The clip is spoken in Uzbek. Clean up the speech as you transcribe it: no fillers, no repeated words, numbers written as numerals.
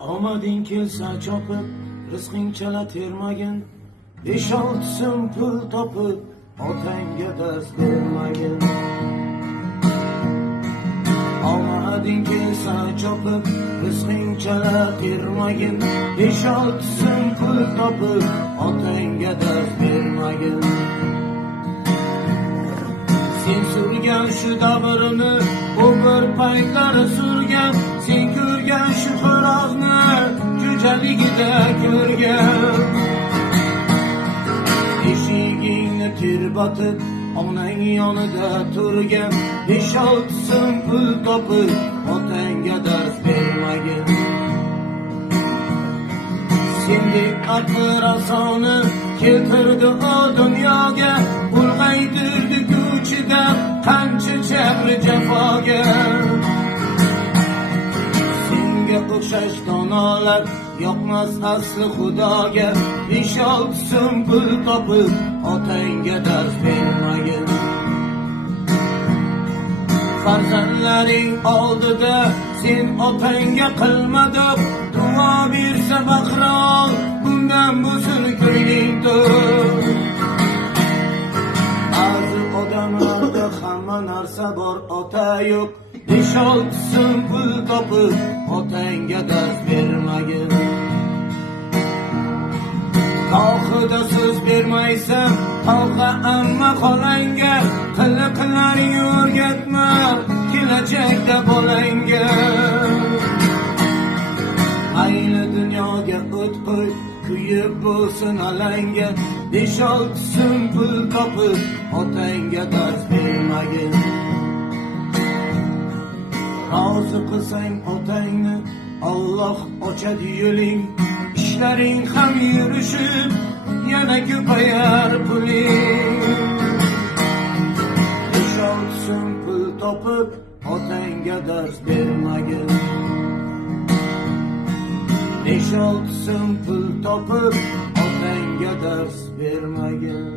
Omading kelsa chopib, rizqing chala termagin. 5-6 so'm pul topib, otangga dars bermagin. Omading kelsa chopib, rizqing chala termagin. 5-6 so'm pul topib, otangga dars bermagin. Sen surgan shu davrini, u bir paytlari surgan. Sen ko'rgan shu xo'rozni, jo'jaligida ko'rgan. Eshigingni tirbatib, onang yonida turgan. 5-6 so'm pul topib, otangga dars bermagin. Sendek aql rasoni keltirdi o dunyoga. Ulg'aytirdi ko'chida qancha jabr jafoga. Senga o'xshash donolar yoqmas asli xudoga. 5-6 so'm pul topib, otangga dars bermagin. Farzandlaring oldida sen otangga qilmading duo bersa baqirol, bundan bo'lsin ko'ngling to'q. Ba'zi odamlarda hamma narsa bor, ota yo'q. 5-6 so'm pul topib, otangga dars bermagin. Tog'ida so'z bermaysan, tog'a amma xolangga. Qiliqlaring o'rgatma, kelajakda bolangga. Ayni dunyoga o't qo'y, kuyib bo'lsin alanga. 5-6 so'm pul topib, otangga dars bermagin. Rozi qilsang otangni, Alloh ochadi yo'ling. İşlerin ham yurishib, yana ko'payar puling. 5-6 so'm pul topib, otangga dars bermagin. 5-6 so'm pul topib, otangga dars bermagin.